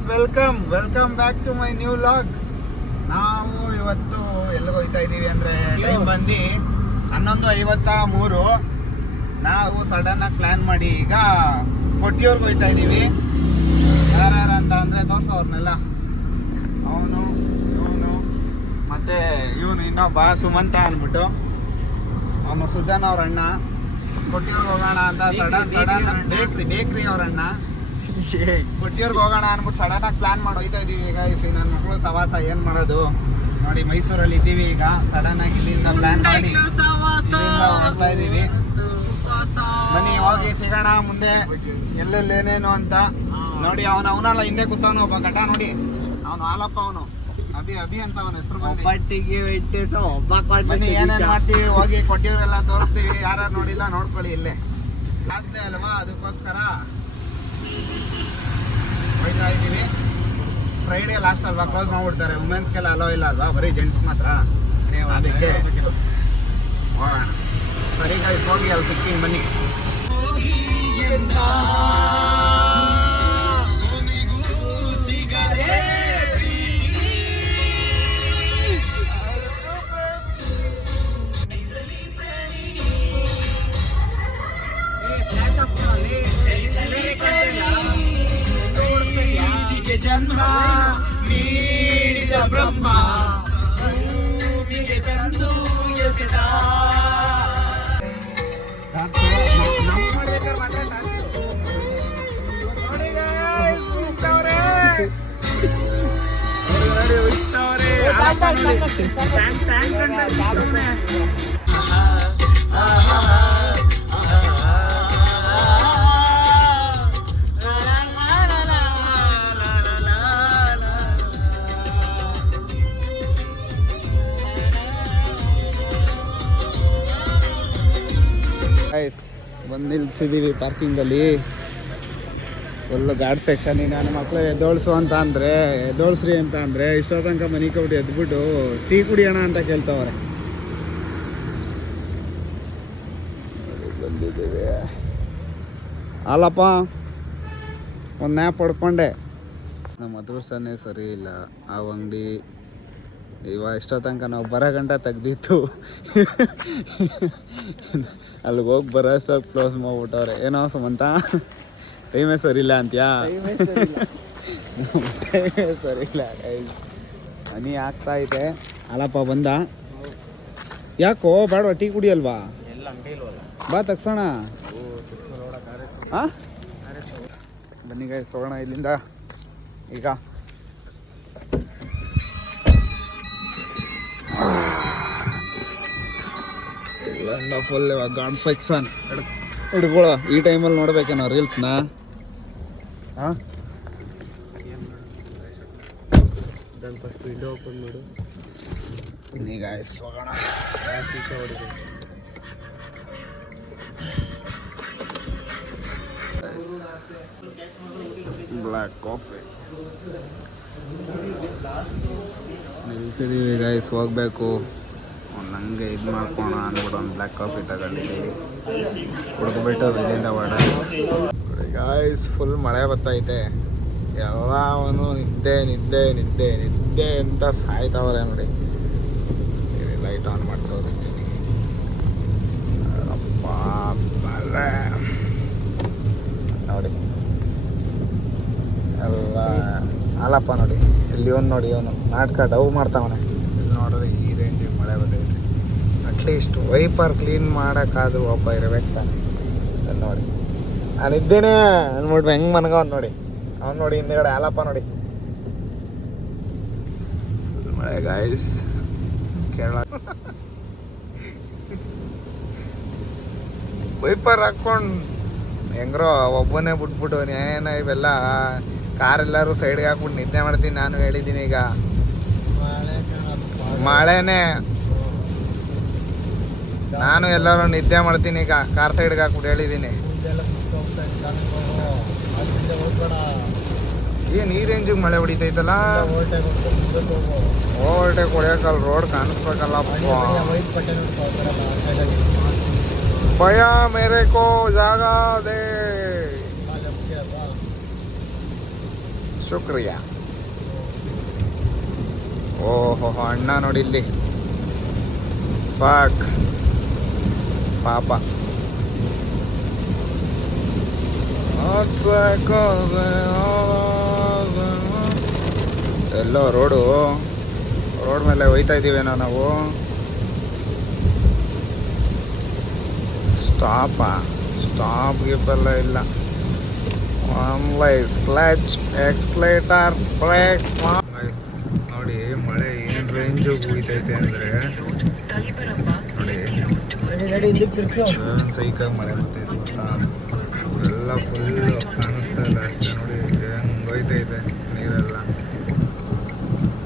Guys, welcome back to my new vlog. ನಾವು ಇವತ್ತು ಎಲ್ಲಿಗೆ ಹೋಗ್ತಾ ಇದ್ದೀವಿ ಅಂದರೆ ಟೈಮ್ ಬಂದು 11:53. ನಾವು ಸಡನ್ ಆಗಿ ಪ್ಲ್ಯಾನ್ ಮಾಡಿ ಈಗ ಕೊಟ್ಟಿಯೂರ್ಗೆ ಹೋಗ್ತಾ ಇದ್ದೀವಿ. ಯಾರ್ಯಾರು ಅಂತ ಅಂದರೆ ತೋರ್ಸೋರ್ನೆಲ್ಲ, ಅವನು ಇವನು ಮತ್ತು ಇವನು ಇನ್ನೊಬ್ಬ ಸುಮಂತ ಅಂದ್ಬಿಟ್ಟು, ಅವನು ಸುಜಾನ್ ಅವ್ರ ಅಣ್ಣ. ಕೊಟ್ಟಿಯೂರ್ಗೆ ಹೋಗೋಣ ಅಂತ ಸಡನ್ ಬೇಕ್ರಿ ಅವ್ರ ಅಣ್ಣ. ಕೊಟ್ಟಿಯೂರ್ಗೆ ಹೋಗೋಣ ಅಂದ್ಬಿಟ್ಟು ಸಡನ್ ಆಗಿ ಪ್ಲಾನ್ ಮಾಡಿ ಹೋಗ್ತಾ ಇದೀವಿ. ಈಗ ನನ್ನ ಮಕ್ಕಳು ಸವಾಸ ಏನು ಮಾಡೋದು ನೋಡಿ, ಮೈಸೂರಲ್ಲಿ ಇದ್ದೀವಿ. ಈಗ ಸಡನ್ ಆಗಿ ಇಲ್ಲಿಂದ ಪ್ಲಾನ್ ಮಾಡಿ ಹೋಗ್ತಾ ಇದೀವಿ. ಬನ್ನಿ ಹೋಗಿ ಸಿಗೋಣ ಮುಂದೆ ಎಲ್ಲೆಲ್ಲೇನೇನು ಅಂತ ನೋಡಿ. ಅವನಲ್ಲ ಹಿಂದೆ ಕೂತವನು ಒಬ್ಬ ಗಡ್ಡ ನೋಡಿ, ಅವನು ಹಾಲಪ್ಪ, ಅವನು ಅಭಿ ಅಂತ ಅವನ ಹೆಸರು. ಬನ್ನಿ ಏನೇನು ಮಾಡ್ತೀವಿ ಹೋಗಿ ಕೊಟ್ಟಿಯೂರೆಲ್ಲ ತೋರಿಸ್ತೀವಿ. ಯಾರು ನೋಡಿಲ್ಲ ನೋಡ್ಕೊಳ್ಳಿ, ಇಲ್ಲೇ ಲಾಸ್ಟ್ ಡೇ ಅಲ್ವಾ, ಅದಕ್ಕೋಸ್ಕರ ಹೋಯ್ತಾ ಇದ್ದೀವಿ. ಫ್ರೈಡೇ ಲಾಸ್ಟ್ ಅಲ್ವಾ, ಕ್ಲೋಸ್ ಮಾಡ್ಬಿಡ್ತಾರೆ. ವುಮೆನ್ಸ್ಗೆಲ್ಲ ಅಲೋ ಇಲ್ಲ ಅಲ್ವಾ, ಬರೀ ಜೆಂಟ್ಸ್ ಮಾತ್ರ. ಅದಕ್ಕೆ ಹೋಗೋಣ. ಸರಿ ಗಾಯ್ಸ್, ಹೋಗಿ ಅಲ್ಲಿ ಸಿಕ್ಕಿಂಗ್ ಬನ್ನಿ. ಜನ್ಮ ನೀಡಿದ ಬ್ರಹ್ಮ ಭೂಮಿಗೆ ತಂದು ಎಸೆದ. ಬಂದು ನಿಲ್ಸಿದ್ದೀವಿ ಪಾರ್ಕಿಂಗಲ್ಲಿ. Full guard section. ನನ್ನ ಮಕ್ಕಳು ಎದ್ದೋಳಿಸು ಅಂತ ಅಂದರೆ, ಎದ್ದೋಳಿಸ್ರಿ ಅಂತ ಅಂದರೆ ಇಷ್ಟೋ ತನಕ ಮನೆ ಕೊಟ್ಟು ಎದ್ಬಿಟ್ಟು ಟೀ ಕುಡಿಯೋಣ ಅಂತ ಕೇಳ್ತವ್ರೆ. ಬಂದಿದ್ದೀವಿ. ಅಲ್ಲಪ್ಪ, ಒಂದು ನ್ಯಾಪ್ ಹೊಡ್ಕೊಂಡೆ. ನಮ್ಮ ಅದೃಷ್ಟನೇ ಸರಿ ಇಲ್ಲ. ಆ ಅಂಗಡಿ ಇಷ್ಟೋ ತನಕ ನಾವು ಬರೋ ಗಂಟೆ ತೆಗ್ದಿತ್ತು, ಅಲ್ಲಿಗೆ ಹೋಗಿ ಬರೋ ಅಷ್ಟೊತ್ತು ಕ್ಲೋಸ್ ಮಾಡ್ಬಿಟ್ಟವ್ರೆ. ಏನೋ ಸುಮಂತ, ಟೈಮೇ ಸರಿ ಇಲ್ಲ ಅಂತ್ಯಾ? ಟೈಮೇ ಸರಿ ಇಲ್ಲ ಗೈಸ್. ಹನಿ ಆಗ್ತಾ ಇದೆ. ಅಲ್ಲಪ್ಪ ಬಂದ. ಯಾಕೋ ಬೇಡವಾ ಟೀ ಕುಡಿಯಲ್ವಾ? ಬಾ ತಗ್ಸೋಣ. ಹಾಂ ಬನ್ನಿ ಗೈಸ್, ಹೋಗೋಣ ಇಲ್ಲಿಂದ ಈಗ. ಇಲ್ಲಿಂದ ಫುಲ್ ಗಾರ್ಡ್ ಸೆಕ್ಷನ್ ಹಿಡ್ಕೊಳ್ಳೋ. ಈ ಟೈಮಲ್ಲಿ ನೋಡ್ಬೇಕೇನೋ ರೀಲ್ಸ್ನ. ಹಾಂ ಫಸ್ಟ್ ವಿಂಡೋ ಓಪನ್ ಮಾಡು. ಈಗ ಹೋಗೋಣ. ಬ್ಲ್ಯಾಕ್ ಕಾಫಿ ನಿಲ್ಸಿದ್ದೀವಿ ಗೈಸ್, ಹೋಗ್ಬೇಕು. ನನಗೆ ಇದು ಮಾಡ್ಕೋಣ ಅಂದ್ಬಿಟ್ಟು ಒಂದು ಬ್ಲ್ಯಾಕ್ ಕಾಫಿ ತಗೊಂಡಿದ್ದೀವಿ. ಕುಡಿದ್ಬಿಟ್ಟು ಇಲ್ಲಿಂದ ಹೊರಡ. ಗೈಸ್, ಫುಲ್ ಮಳೆ ಬರ್ತೈತೆ. ಎಲ್ಲವನು ನಿದ್ದೆ ಅಂತ ಸಾಯ್ತವ್ರೆ ನೋಡಿ. ಲೈಟ್ ಆನ್ ಮಾಡಿ ತೋರಿಸ್ತೀನಿ. ಅಪ್ಪ ಮಳೆ ನೋಡಿ ಎಲ್ಲ. ಅಲ್ಲಪ್ಪ ನೋಡಿ, ಇಲ್ಲಿ ನೋಡಿ, ಇವನು ನಾಟಕ ಡವ್ ಮಾಡ್ತಾವನೆ. ಇಲ್ಲಿ ನೋಡಿದ್ರೆ ಈ ರೇಂಜಿಗೆ ಮಳೆ ಬಂದೈತೆ. ಅಟ್ಲೀಸ್ಟ್ ವೈಪರ್ ಕ್ಲೀನ್ ಮಾಡೋಕ್ಕಾದ್ರೂ ಒಬ್ಬ ಇರಬೇಕು ತಾನೆ. ನೋಡಿ ನಾನಿದ್ದೇನೆ ಅಂದ್ಬಿಟ್ರೆ ಹೆಂಗೆ ಮನ್ಗವ್ನು ನೋಡಿ. ಅವ್ನು ನೋಡಿ ಹಿಂದೆಗಡೆ ಹಾಲಪ್ಪ ನೋಡಿ. ಮಳೆ ಗಾಯ್ಸ್, ಕೇರಳ ವೈಪರ್ ಹಾಕ್ಕೊಂಡು ಹೆಂಗ್ರೋ ಒಬ್ಬನೇ ಬಿಟ್ಬಿಟ್ಟು ಏನ ಇವೆಲ್ಲ ಕಾರೆಲ್ಲರೂ ಸೈಡ್ಗೆ ಹಾಕ್ಬಿಟ್ಟು ನಿದ್ದೆ ಮಾಡ್ತೀನಿ. ನಾನು ಹೇಳಿದ್ದೀನಿ ಈಗ ಮಳೆನೇ, ನಾನು ಎಲ್ಲರೂ ನಿದ್ದೆ ಮಾಡ್ತೀನಿ ಈಗ ಕಾರ್ ಸೈಡ್ಗೆ ಹಾಕ್ಬಿಟ್ಟು ಹೇಳಿದ್ದೀನಿ. ಏನು ಈ ರೇಂಜಿಗೆ ಮಳೆ ಹೊಡಿತೈತಲ್ಲ. Overtake ಹೊಡಿಯೋಕಲ್ಲ, road ಕಾಣಿಸ್ಬೇಕಲ್ಲಪ್ಪ. ಭಯ ಮೇರೆ ಕೋ ಜಾಗ ದೇ. ಶುಕ್ರಿಯಾ. ಓಹೋ ಅಣ್ಣ ನೋಡಿ ಇಲ್ಲಿ ಪಾಕ್ ಪಾಪ. ಎಲ್ಲೋ ರೋಡ್ ಮೇಲೆ ಹೋಯ್ತಾ ಇದ್ದೀವೇನೋ ನಾವು. ಸ್ಟಾಪ್ ಗಿಪ್ಪೆಲ್ಲ ಇಲ್ಲ. ಲೈಸ್ ಕ್ಲಚ್ ಎಕ್ಸ್ಲೇಟರ್ ಬ್ರೇಕ್. ನೋಡಿ ಮಳೆ ಏನು ರೇಂಜು ಹೋಯ್ತೈತೆ ಅಂದರೆ ನೋಡಿ ಸೈಕಾಗಿ ಮಳೆ ಬರ್ತಾಯಿದೆ ಗೊತ್ತಾ. ಎಲ್ಲ ಫುಲ್ಲು ಕಾಣಿಸ್ತಾ ಇಲ್ಲ ಅಷ್ಟೇ. ನೋಡಿ ಹೆಂಗೆ ಹೋಯ್ತೈತೆ ನೀರೆಲ್ಲ.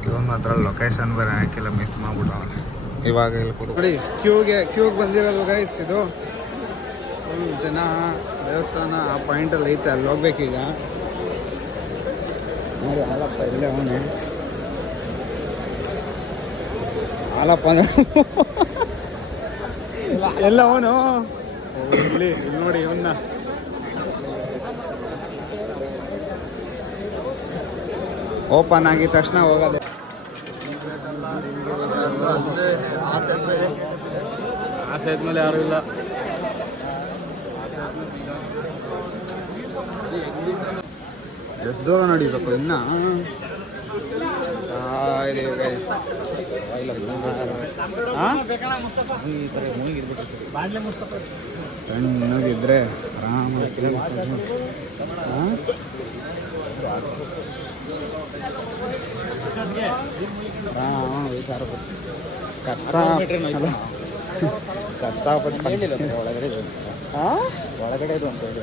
ಇವನು ಮಾತ್ರ ಲೊಕೇಶನ್ ಬೇರೆ ಹಾಕಿಲ್ಲ, ಮಿಸ್ ಮಾಡ್ಬಿಟ್ಟು ಇವಾಗ ಇಲ್ಲಿ ಕೂತು ನೋಡಿ. ಕ್ಯೂಗೆ ಬಂದಿರೋದು ಗೈಸ್. ಇದು ಫುಲ್ ಜನ. ದೇವಸ್ಥಾನ ಆ ಪಾಯಿಂಟಲ್ಲಿ ಐತೆ, ಅಲ್ಲಿ ಹೋಗ್ಬೇಕೀಗ. ನೋಡಿ ಹಾಲಪ್ಪ ಇಲ್ಲೇ ಅವನು. ಹಾಲಪ್ಪ ಎಲ್ಲ ಅವನು ಇಲ್ಲಿ ನೋಡಿ ಇವನ್ನ. ಓಪನ್ ಆಗಿದ ತಕ್ಷಣ ಹೋಗೋದೆ. ಆಸೆ ಆದ್ಮೇಲೆ ಯಾರು ಇಲ್ಲ. ಎಷ್ಟು ದೂರ ನಡೀಬೇಕು ಇನ್ನ. ಸಣ್ಣಗಿದ್ರೆ ಆರಾಮಾಗಿ ಕಷ್ಟಪಟ್ಟು ಒಳಗಡೆ ಅಂತ ಹೇಳಿ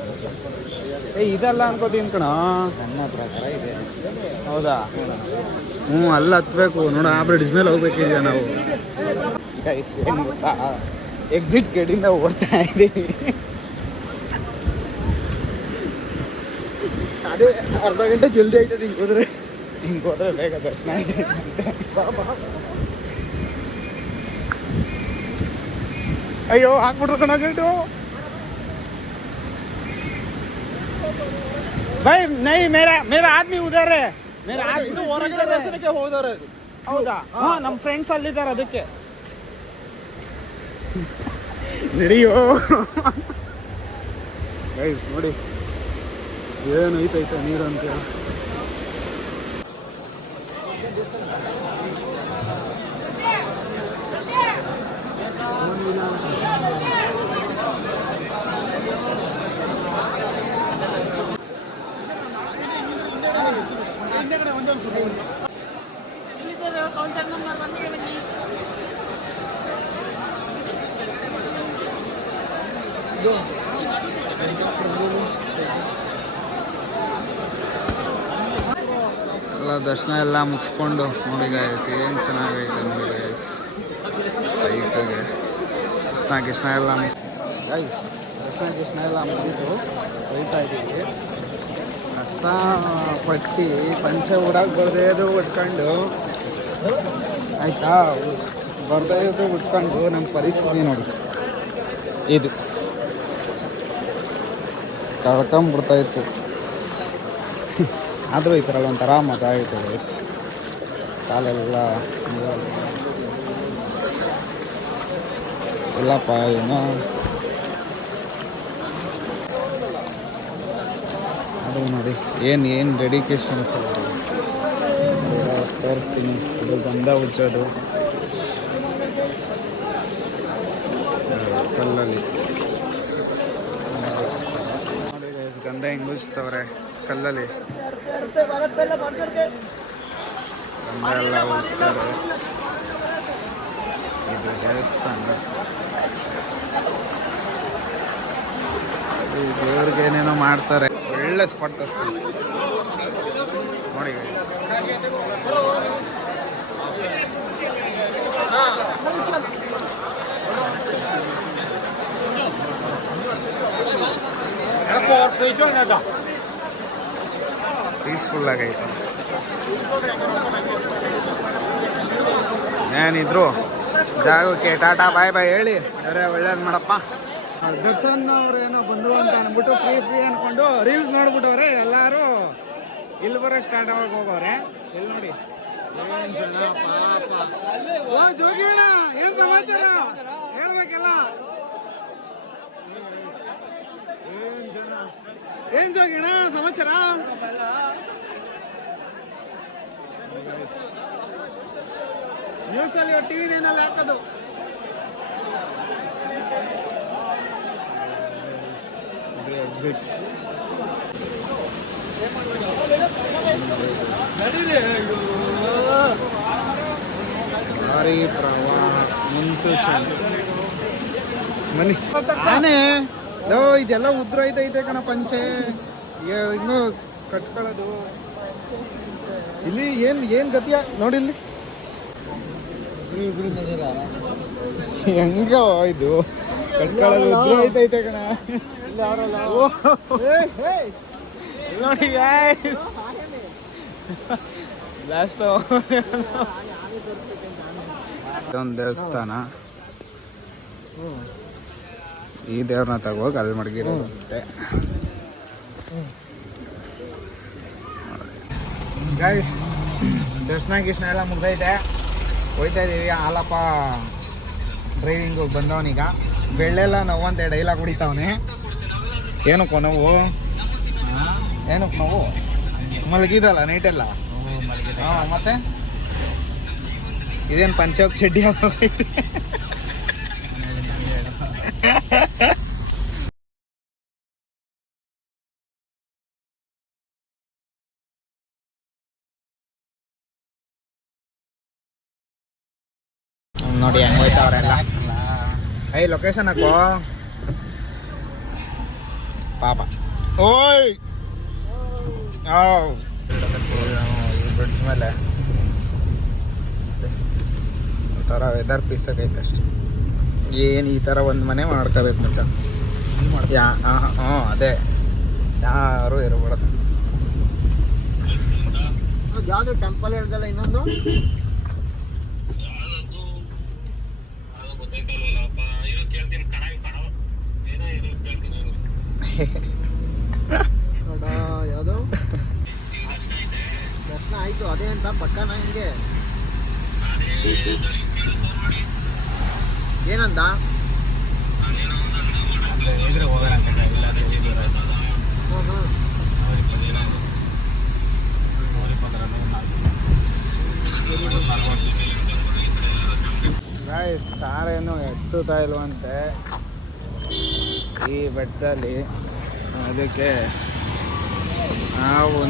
ಇದೆಲ್ಲ ಅನ್ಕೋತೀನಿ ಕಣ. ನನ್ನ ಪ್ರಕಾರ ಇದೆ. ಹೌದಾ? ಅಲ್ಲಿ ಹತ್ಬೇಕು ನೋಡ. ಆ ಬ್ರಿಡ್ಜ್ ಮೇಲೆ ಹೋಗ್ಬೇಕಿದ್ಯಾ ನಾವು. ಏನು ಗೊತ್ತಾ, ಎಕ್ಸಿಟ್ ಗೇಟಿಂದ ಓಡ್ತಾ ಇದ್ದೀವಿ. ಅದೇ ಅರ್ಧ ಗಂಟೆ ಜಲ್ದಿ ಆಯ್ತದೆ ಹಿಂಗೆ ಹೋದ್ರೆ ಬೇಗ ದರ್ಶನ ಆಗಿದೆ. ಅಯ್ಯೋ ಹಾಕ್ಬಿಟ್ರು ಕಣ ಗಂಟು. भाई नहीं मेरा आदमी उधर है. मेरा आदमी ಹೊರಗಡೆ ದರ್ಶನಕ್ಕೆ ಹೋದವರು. ಹೌದಾ? ಹಾ, ನಮ್ಮ ಫ್ರೆಂಡ್ಸ್ ಅಲ್ಲಿದ್ದಾರೆ, ಅದಕ್ಕೆ ನಡೆಯೋ. ಗೈಸ್ ನೋಡಿ ಏನು ಐತೈತೆ ನೀರು ಅಂತ. ಎಲ್ಲ ದರ್ಶನ ಎಲ್ಲ ಮುಗಿಸ್ಕೊಂಡು ನೋಡಿ ಗಾಯಸ್, ಏನು ಚೆನ್ನಾಗೈತೆ ನೋಡಿ ಗಾಯಸ್. ಸೈಕಾಗೆ ಕೃಷ್ಣ ಎಲ್ಲ ಗೈಸ್, ಕೃಷ್ಣ ಎಲ್ಲ ಮುಗಿದು ಹೋಯ್ತಾ ಇದ್ದೀವಿ. ಕಷ್ಟಪಟ್ಟು ಪಂಚೆ ಊರಾಗ ಬರ್ದೇ ಇದ್ರು ಉಟ್ಕೊಂಡು ಆಯಿತಾ. ಬರ್ದೇ ಇದ್ರು ಉಟ್ಕೊಂಡು ನಮ್ಮ ಪರಿಸ್ಥಿತಿ ನೋಡಿ ಇದು ಕಳ್ಕೊಂಬಿಡ್ತಾಯಿತ್ತು. ಆದರೂ ಈ ಥರ ಒಂಥರ ಮಜಾ ಆಯಿತು ಗೈಸ್. ಕಾಲೆಲ್ಲ ಇಲ್ಲಪ್ಪ ಏನೋ. ಅದು ನೋಡಿ ಏನು ಡೆಡಿಕೇಶನ್ಸ್ ತೋರಿಸ್ತೀನಿ. ಇದು ಗಂಧ ಉಜ್ಜೋದು ಕಲ್ಲಲ್ಲಿ ನೋಡಿ ಗೈಸ್. ಗಂಧ ಹೆಂಗೆ ಉಜ್ತವ್ರೆ ಕಲ್ಲಲ್ಲಿ. ಗಂಧ ಎಲ್ಲ ಉಜ್ತಾರೆ. ಇದು ದೇವಸ್ಥಾನ. ಈ ದೇವ್ರಿಗೆ ಏನೇನೋ ಮಾಡ್ತಾರೆ. ಒಳ್ಳೆ ಸ್ಪಾಟ್ ತೋರಿಸ್ತೀನಿ ನೋಡಿ ಗೈಸ್. ಪೀಸ್ಫುಲ್ ಆಗೈತೆ. ಏನಿದ್ರು ಜಾಗಕ್ಕೆ ಟಾಟಾ ಬಾಯ್ ಬಾಯ್ ಹೇಳಿ ಅವರೇ ಒಳ್ಳೇದು ಮಾಡಪ್ಪ. ದರ್ಶನ್ ಅವ್ರೇನೋ ಬಂದರು ಅಂತ ಅಂದ್ಬಿಟ್ಟು ಫ್ರೀ ಅಂದ್ಕೊಂಡು ರೀಲ್ಸ್ ನೋಡ್ಬಿಟ್ಟವ್ರೆ ಎಲ್ಲರೂ. ಇಲ್ಲಿ ಬರೋಕೆ ಸ್ಟಾರ್ಟ್ ಆಗೋಕೆ ಹೋಗೋರೆ. ಇಲ್ಲಿ ನೋಡಿ ಏನ್ ಜನ ಪಾಪ. ಓ ಜೋಗಿ ಅಣ್ಣ, ಏನ್ ಸಮಾಚಾರ ಹೇಳ್ಬೇಕಲ್ಲ. ಏನ್ ಜನ, ಏನ್ ಜೋಗಿ ಅಣ್ಣ ಸಮಾಚಾರ. ನ್ಯೂಸ್ ಅಲ್ಲಿ ಟಿವಿ ನಲ್ಲಿ ಹಾಕೋದು. ಭಾರಿ ಪ್ರವಾಹ ಮುನ್ಸೂಚನೆ. ಮನಿ ಆನೆ ಇದೆಲ್ಲ ಉದ್ರೈತೈತೆ ಕಣ ಪಂಚೆ. ಇನ್ನೂ ಕಟ್ಕೊಳ್ಳೋದು ಇಲ್ಲಿ ಏನ್ ಗತಿಯ ನೋಡಿ. ಇಲ್ಲಿ ಹೆಂಗ ಇದು ಕಟ್ಕೊಳ್ಳೋದು ಉದ್ರೈತೈತೆ ಕಣ. ನೋಡಿ ಲಾಸ್ಟ್ ಇದೊಂದು ದೇವಸ್ಥಾನ. ಈ ದೇವ್ರನ್ನ ತಗೋಗಿ ಅಲ್ಲಿ ಮಡಗಿರುತ್ತೆ. ಗೈಸ್ ದರ್ಶನ ಗಿಷ್ಣ ಎಲ್ಲ ಮುಗ್ದೈತೆ. ಹೋಯ್ತಾ ಇದೀವಿ. ಹಾಲಪ್ಪ ಡ್ರೈವಿಂಗ್ ಬಂದವನೀಗ. ಬೆಳ್ಳೆಲ್ಲ ನೋವಂತೆ ಡೈಲಾಗ್ ಹೊಡಿತಾವನೆ. ಏನಕ್ಕೋ ನೋವು, ಏನಕ್ಕೆ ನೋವು? ಮಲಗಿದಲ್ಲ ನೈಟೆಲ್ಲ. ಹಾಂ ಮತ್ತೆ ಇದೇನು ಪಂಚೋಕ್ ಚಡ್ಡಿ ಆಗೋಯ್ತು. ನೋಡಿ ಹೆಂಗ್ ಹೋಯ್ತಾವ್ರೆಲ್ಲ. ಲೊಕೇಶನ್ ಹಾಕೋ ಪಾಪ. ಓಯ್ ಬ್ರಿಡ್ಜ್ ಮೇಲೆ ಒಂಥರ ವೆದರ್ ಪೀಸ್ ಆಗೈತೆ ಅಷ್ಟೇ. ಏನು ಈ ಥರ ಒಂದು ಮನೆ ಮಾಡ್ಕೋಬೇಕು ಮಚ್ಚ. ಅದೇ ಯಾರು ಇರಬಾರ್ದು. ಯಾವುದು ಟೆಂಪಲ್ ಹೇಳ್ದಲ್ಲ ಇನ್ನೊಂದು. ಯಾವುದು ದರ್ಶನ ಆಯ್ತು ಅದೇ ಅಂತ ಪಕ್ಕನ ಹಿಂಗೆ ಏನಂದ ಗಾಯ್ಸ್ ಕಾರೇನು ಎತ್ತುತ್ತಾ ಇಲ್ವಂತೆ ಈ ಬೆಟ್ಟದಲ್ಲಿ. ಅದಕ್ಕೆ ನಾವು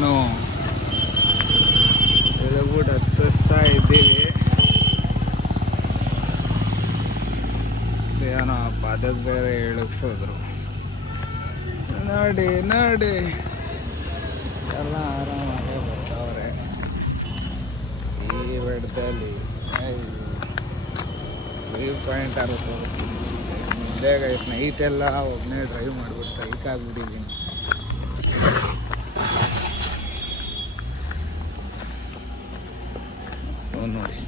ಎಲುಬುಡ್ ಹತ್ತಿಸ್ತಾ ಇದ್ದೀವಿ. ಏನೋ ಅದಕ್ಕೆ ಬೇರೆ ಇಳಿಸೋದ್ರು. ನೋಡಿ ನೋಡಿ ಎಲ್ಲ ಆರಾಮಾಗಿ ಬರ್ತಾವ್ರೆ ಈ ಬೆಟ್ಟದಲ್ಲಿ. ವ್ಯೂ ಪಾಯಿಂಟ್ ಆಗುತ್ತೆ ಬೇಗ. ನೈಟೆಲ್ಲ ಒಬ್ಬನೇ ಡ್ರೈವ್ ಮಾಡ್ಬಿಟ್ಟು ಸೈಕ್ ಆಗ್ಬಿಟ್ಟಿದ್ದೀನಿ. ನೋಡಿ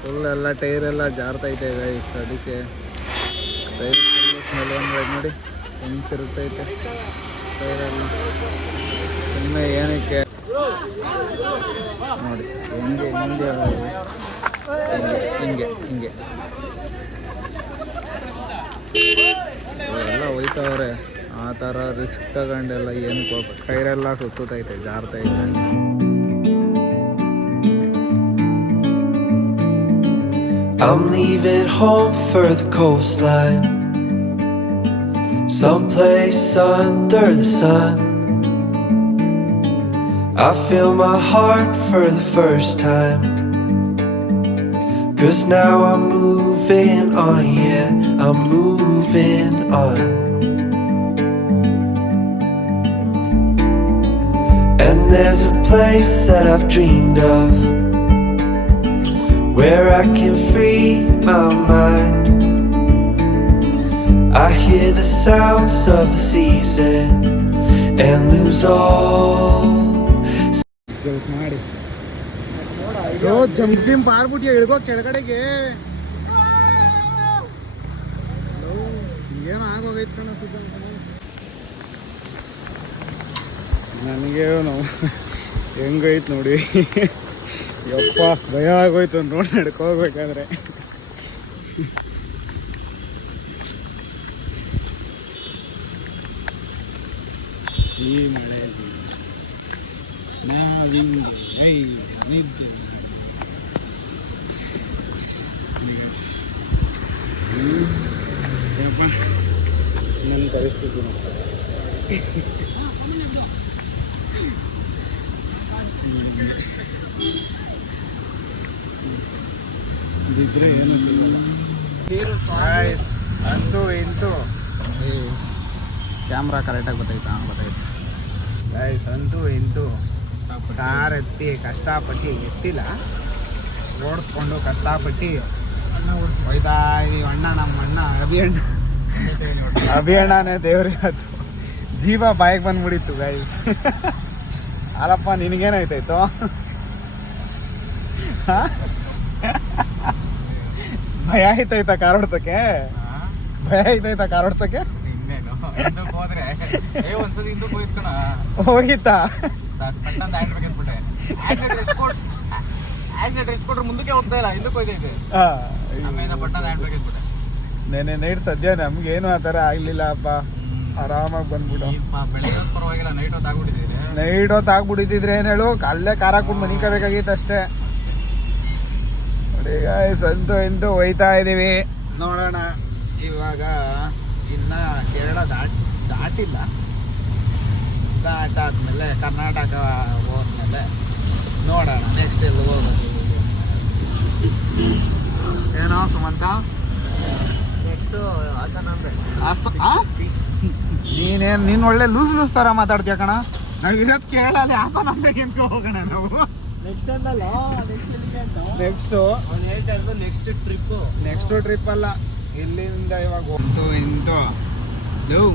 ಫುಲ್ ಎಲ್ಲ ಟೈರೆಲ್ಲ ಜಾರ್ತೈತೆ ಗೈಸ್. ಅದಕ್ಕೆ ಟೈರ್ ಸ್ಮೆಲ್ ನೋಡಿ ಹೆಂಗೆ ತಿರುಗ್ತೈತೆ ಟೈರೆಲ್ಲ. ಸುಮ್ಮನೆ ಏನಕ್ಕೆ ನೋಡಿ ಹೆಂಗೆ ಹಿಂಗೆ ಹಿಂಗೆ ಹಿಂಗೆ ಎಲ್ಲ ಹೋಯ್ತವ್ರೆ. ಆ ಥರ ರಿಸ್ಕ್ ತಗೊಂಡೆಲ್ಲ ಏನಕ್ಕೆ ಹೋಗ್ಬೇಕು. ಟೈರೆಲ್ಲ ಸುತ್ತೈತೆ ಜಾರ್ತೈತೆ. I'm leaving home for the coastline, someplace under the sun. I feel my heart for the first time, 'cause now I'm moving on, yeah, I'm moving on. And there's a place that I've dreamed of, where I can free my mind. I hear the sounds of the season and lose all. ಮಾಡಿ jump ಗಿಂಪ್ ಆರ್ಬಿಟ್ಟು ಇಳ್ಕೋ ಕೆಳಗಡೆಗೆ. ಏನೋ ಆಗೋಗೈತೆ ಕಣ. ನನಗೆ ನಾವು ಹೆಂಗೈತೆ ನೋಡಿ. ಯಪ್ಪ ಭಯ ಆಗೋಯ್ತು ನೋಡಿ ನಡ್ಕೋಗ್ಬೇಕಾದ್ರೆ. ಈ ಮಳೆ ಪರಿಸ್ಥಿತಿ ಬಿದ್ದರೆ ಏನು ಸಿಗಲ್ಲ. ಅಂತೂ ಇಂತೂ ಕ್ಯಾಮ್ರಾ ಕರೆಕ್ಟಾಗಿ ಗೊತ್ತಾಯ್ತು ಗೈಸ್. ಅಂತೂ ಇಂತೂ ಕಾರ್ ಎತ್ತಿ ಕಷ್ಟಪಟ್ಟು ಎತ್ತಿಲ್ಲ, ಓಡಿಸ್ಕೊಂಡು ಕಷ್ಟಪಟ್ಟು ಹೋಯ್ತಾ ಇದೀವಿ. ಅಣ್ಣ ನಮ್ಮ ಅಣ್ಣ ಅಭಿಯಣ್ಣನೇ ದೇವ್ರಿಗತ್ತು ಜೀವ ಬಾಯಿಗೆ ಬಂದ್ಬಿಡಿತ್ತು ಗೈಸ್. ಅಲ್ಲಪ್ಪ ನಿನಗೇನಾಯ್ತಾಯ್ತು? ಭಯ ಆಯ್ತಾಯ್ತಾ ಕಾರ್ ಹೊಡ್ಸಕ್ಕೆ? ಭಯ ಆಯ್ತಾಯ್ತಾ ಕಾರ್ ಹೊಡ್ಸಕ್ಕೆ? ಹೋಗಿತ್ತಾ? ಮುಂದಕ್ಕೆ ಹೋಗ್ತಾ ಇಲ್ಲ, ಹಿಂದಕ್ಕೆ ಹೋಯ್ತೈತೆ. ನೆನೆ ನೈಟ್ ಸದ್ಯ ನಮ್ಗೇನು ಆ ಥರ ಆಗ್ಲಿಲ್ಲ ಅಪ್ಪ, ಆರಾಮಾಗಿ ಬಂದ್ಬಿಟ್ಟು. ಬೆಳಿಗ್ಗೆ ಪರವಾಗಿಲ್ಲ, ನೈಟ್ ಹೊತ್ತು ಆಗ್ಬಿಟ್ಟಿದ್ದೀರಿ. ನೈಟ್ ಹೊತ್ತು ಆಗ್ಬಿಟ್ಟಿದ್ರೆ ಏನು ಹೇಳು, ಅಲ್ಲೇ ಕಾರ ಹಾಕೊಂಡು ಮನಿಕೋಬೇಕಾಗಿತ್ತು ಅಷ್ಟೇ. ನೋಡಿ ಗಾಯ್ಸ್, ಅಂತೂ ಇಂತೂ ಹೋಯ್ತಾ ಇದೀವಿ. ನೋಡೋಣ ಇವಾಗ ಇನ್ನ ಕೇರಳ ದಾಟಿಲ್ಲ. ದಾಟಾದ್ಮೇಲೆ ಕರ್ನಾಟಕ ಹೋದ್ಮೇಲೆ ನೋಡೋಣ ನೆಕ್ಸ್ಟ್ ಎಲ್ಲಿ ಹೋಗೋದು. ಏನೋ ಸುಮಂತ ನೆಕ್ಸ್ಟು ನೀನು ಒಳ್ಳೆ ಲೂಸ್ ಥರ ಮಾತಾಡ್ತೀಯ ಕಣ. ನಾವು ಇರೋದು ಕೇರಳಲ್ಲಿ ಹಾಸನಂಬೆಗೆ ಹೋಗೋಣ ನಾವು. ನೆಕ್ಸ್ಟು ಅವ್ನು ಹೇಳ್ತಾ ಇರೋದು ನೆಕ್ಸ್ಟ್ ಟ್ರಿಪ್ ಅಲ್ಲ, ಇಲ್ಲಿಂದ ಇವಾಗ ಹೋಗ್ತು ಇಂತು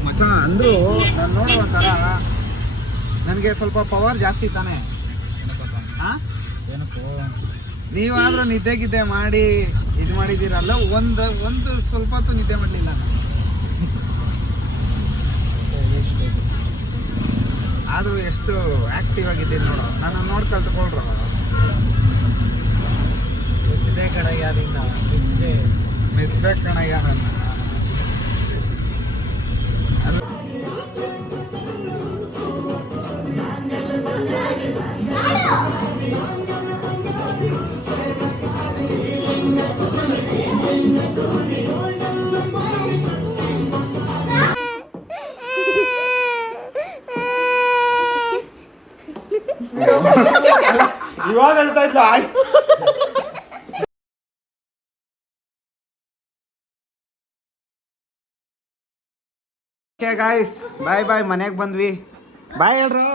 ಮಚ್ಚ ಅಂದ್ರು. ನಾನು ನೋಡೋ ಒಂಥರ ನನಗೆ ಸ್ವಲ್ಪ ಪವರ್ ಜಾಸ್ತಿ ತಾನೆ. ನೀವಾದ್ರೂ ನಿದ್ದೆ ಮಾಡಿ ಇದು ಮಾಡಿದ್ದೀರಲ್ಲ, ಒಂದು ಸ್ವಲ್ಪ ಹೊತ್ತು ನಿದ್ದೆ ಮಾಡಲಿಲ್ಲ ನಾನು. ಆದರೂ ಎಷ್ಟು ಆಕ್ಟಿವ್ ಆಗಿದ್ದೀನಿ ನೋಡೋ, ನಾನು ನೋಡಿ ಕಲ್ತ್ಕೊಳ್ರ. ಮಿಸ್ಬೇಕು ಕಣಯ್ಯ ನನ್ನ. ಇವಾಗ ಹೇಳ್ತಾ ಇದ್ಲ. ಓಕೆ ಗಾಯ್ಸ್, ಬಾಯ್ ಬಾಯ್. ಮನೆಗೆ ಬಂದ್ವಿ. ಬಾಯ್ ಹೇಳ್ರು.